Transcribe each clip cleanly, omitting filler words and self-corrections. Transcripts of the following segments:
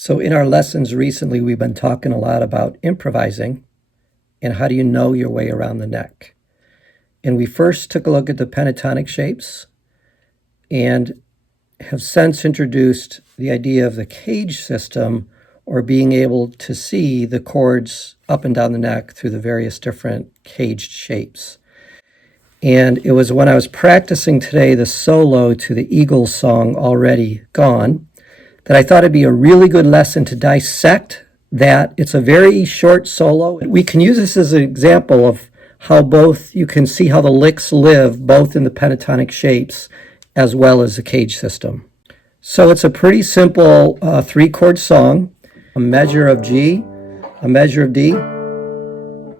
So in our lessons recently, we've been talking a lot about improvising and how do you know your way around the neck. And we first took a look at the pentatonic shapes and have since introduced the idea of the cage system, or being able to see the chords up and down the neck through the various different caged shapes. And it was when I was practicing today the solo to the Eagles song, Already Gone, that I thought it'd be a really good lesson to dissect that. It's a very short solo. We can use this as an example of how both you can see how the licks live both in the pentatonic shapes as well as the cage system. So it's a pretty simple 3-chord song, a measure of G, a measure of D,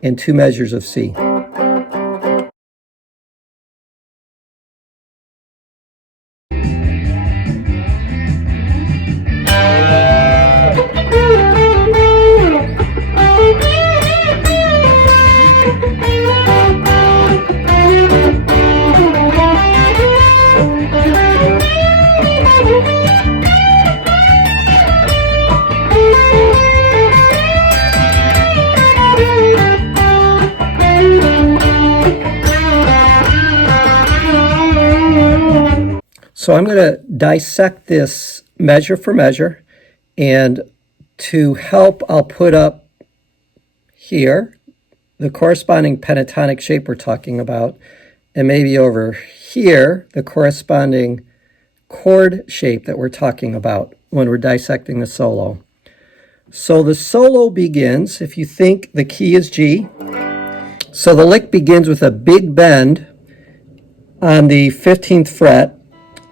and 2 measures of C. So I'm going to dissect this measure for measure, and to help, I'll put up here the corresponding pentatonic shape we're talking about, and maybe over here the corresponding chord shape that we're talking about when we're dissecting the solo. So the solo begins, if you think the key is G, so the lick begins with a big bend on the 15th fret.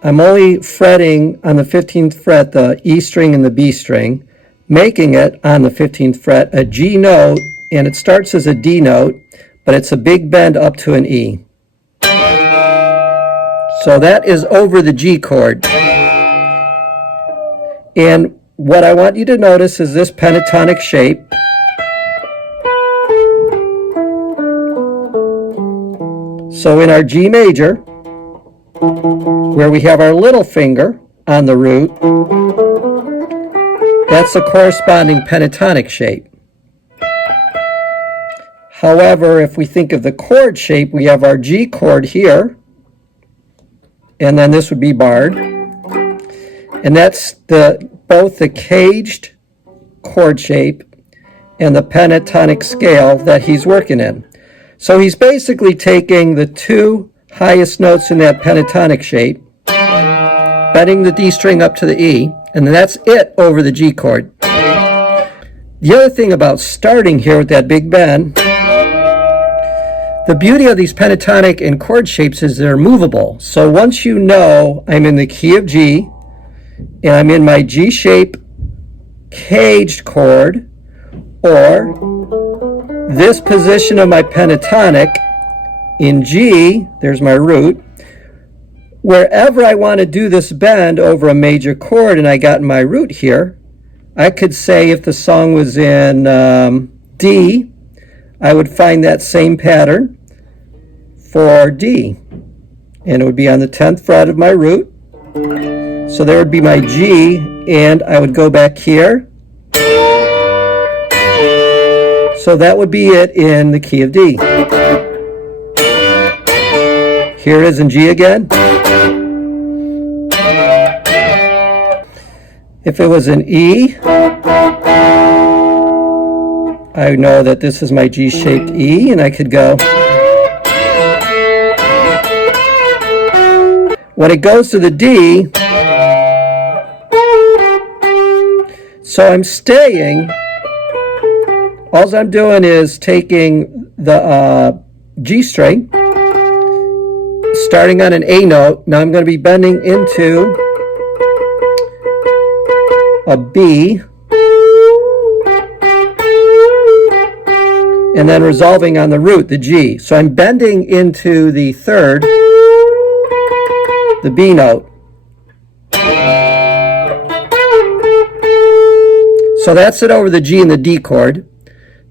I'm only fretting on the 15th fret the E string and the B string, making it on the 15th fret a G note, and it starts as a D note, but it's a big bend up to an E. So that is over the G chord. And what I want you to notice is this pentatonic shape. So in our G major, where we have our little finger on the root, that's the corresponding pentatonic shape. However, if we think of the chord shape, we have our G chord here, and then this would be barred. And that's both the caged chord shape and the pentatonic scale that he's working in. So he's basically taking the 2 highest notes in that pentatonic shape, bending the D string up to the E, and then that's it over the G chord. The other thing about starting here with that big bend, the beauty of these pentatonic and chord shapes is they're movable. So once you know I'm in the key of G, and I'm in my G shape caged chord, or this position of my pentatonic in G, there's my root, wherever I want to do this bend over a major chord and I got my root here, I could say if the song was in D, I would find that same pattern for D, and it would be on the 10th fret of my root. So there would be my G, and I would go back here. So that would be it in the key of D. Here it is in G again. If it was an E, I know that this is my G-shaped E, and I could go. When it goes to the D, so I'm staying, all I'm doing is taking the G string, starting on an A note. Now I'm going to be bending into a B, and then resolving on the root, the G. So I'm bending into the 3rd, the B note. So that's it over the G and the D chord.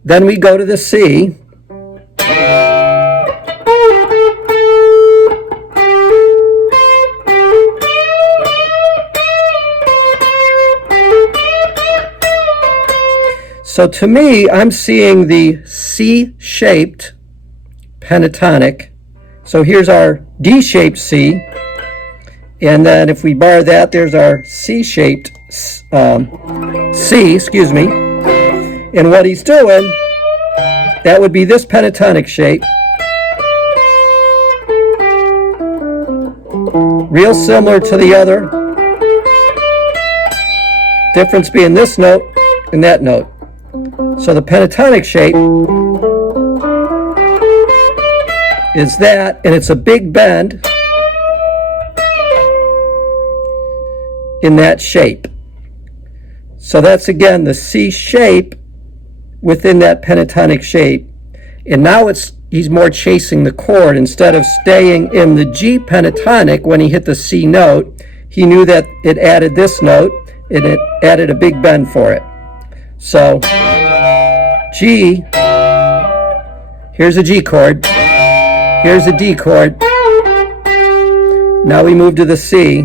Then we go to the C. So to me, I'm seeing the C-shaped pentatonic. So here's our D-shaped C. And then if we bar that, there's our C-shaped C, excuse me. And what he's doing, that would be this pentatonic shape. Real similar to the other. Difference being this note and that note. So the pentatonic shape is that, and it's a big bend in that shape. So that's again the C shape within that pentatonic shape. And now he's more chasing the chord. Instead of staying in the G pentatonic when he hit the C note, he knew that it added this note and it added a big bend for it. So G, here's a G chord, here's a D chord. Now we move to the C.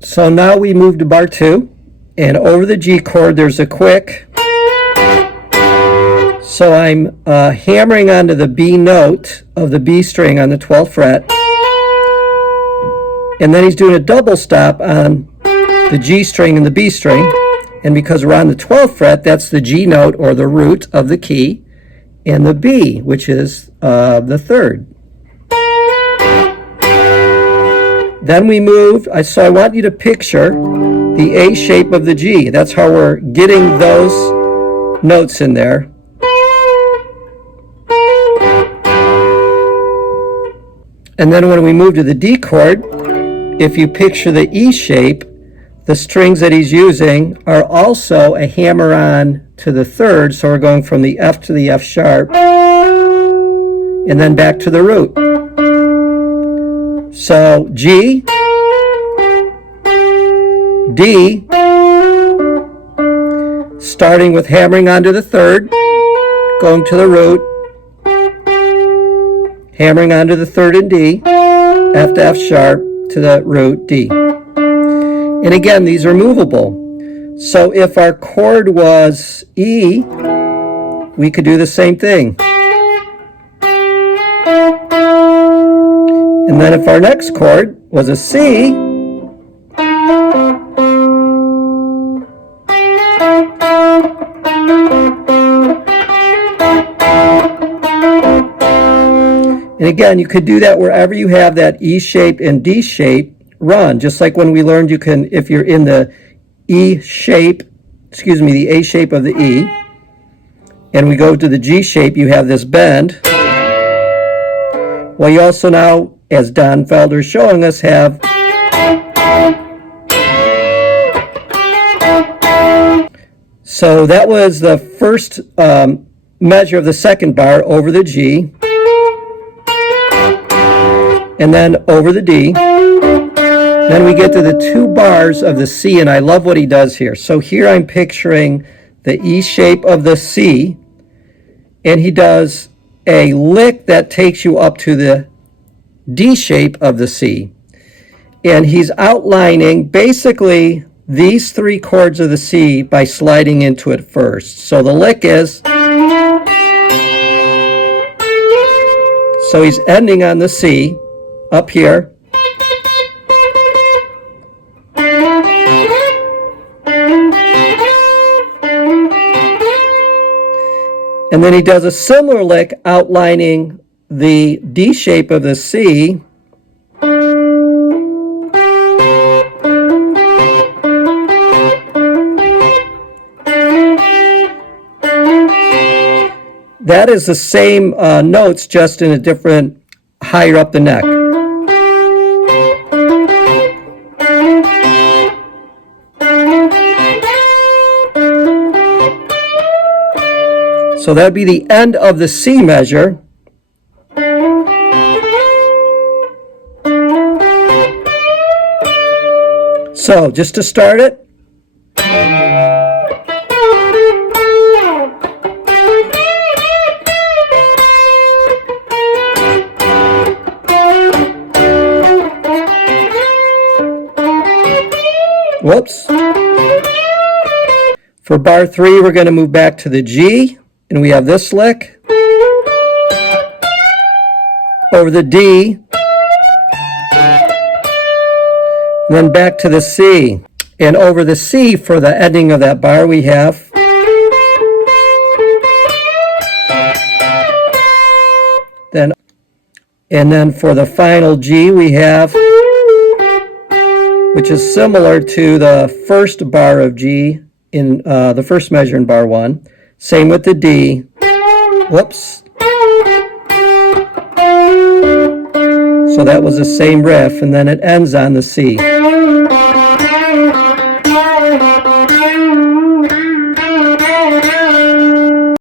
So now we move to bar 2, and over the G chord there's a quick. So I'm hammering onto the B note of the B string on the 12th fret, and then he's doing a double stop on the G string and the B string, and because we're on the 12th fret, that's the G note or the root of the key, and the B, which is the third. Then we move, so I want you to picture the A shape of the G. That's how we're getting those notes in there. And then when we move to the D chord, if you picture the E shape, the strings that he's using are also a hammer on to the third, so we're going from the F to the F sharp, and then back to the root. So G, D, starting with hammering onto the third, going to the root, hammering onto the third and D, F to F sharp to the root D. And again, these are movable. So if our chord was E, we could do the same thing. And then if our next chord was a C, and again, you could do that wherever you have that E shape and D shape run. Just like when we learned you can, if you're in the E shape, the A shape of the E, and we go to the G shape, you have this bend. Well, you also now, as Don Felder is showing us, have so that was the first measure of the second bar over the G, and then over the D. Then we get to the 2 bars of the C, and I love what he does here. So here I'm picturing the E shape of the C, and he does a lick that takes you up to the D shape of the C. And he's outlining basically these 3 chords of the C by sliding into it first. So the lick is, so he's ending on the C up here. And then he does a similar lick outlining the D shape of the C. That is the same notes, just in a different, higher up the neck. So that would be the end of the C measure. So just to start it, Whoops. For bar 3, we're going to move back to the G, and we have this lick. Over the D, then back to the C. And over the C, for the ending of that bar, we have then for the final G, we have, which is similar to the first bar of G in the first measure in bar 1. Same with the D. Whoops. So that was the same riff, and then it ends on the C.